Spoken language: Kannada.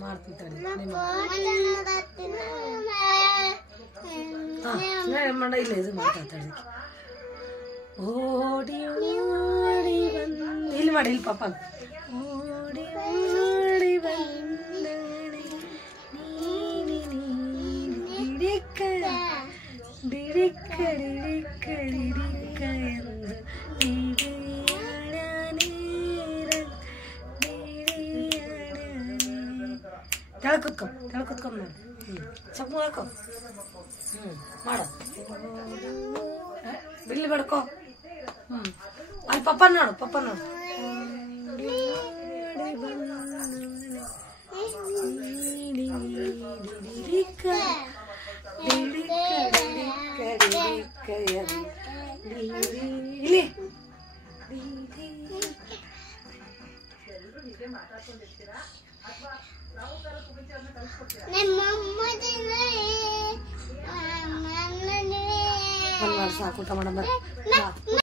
ಮಾಡ್ತೀನಿ ತಡಿ ಮಾಡ ಇಲ್ಲ ಇದು ಮಾತಾಡ್ತಾಳೆ ಓಡಿ ಓಡಿ ಬಂದ ಇಲ್ಲಿ ಮಾಡಿ ಇಲ್ಲಿ ಪಾಪ ಓಡಿ ಓಡಿ ಬಂದಣೆ ಡಿಡಿಕ್ಕ ಡಿಡಿಕ್ಕ ಡಿಡಿಕ್ಕ ಡಿಡಿಕ್ಕ ಎಂದು ತೆಳ ಕುತ್ಕೊ ನೋಡಿ ಸ್ವಲ್ಪ ಹಾಕೋ ಮಾಡ ಬಿಲ್ಲಿ ಬಡ್ಕೋ ಅಲ್ಲಿ ಪಪ್ಪ ನೋಡು ಇಲ್ಲಿ ಸಾಕು ಊಟ ಮಾಡ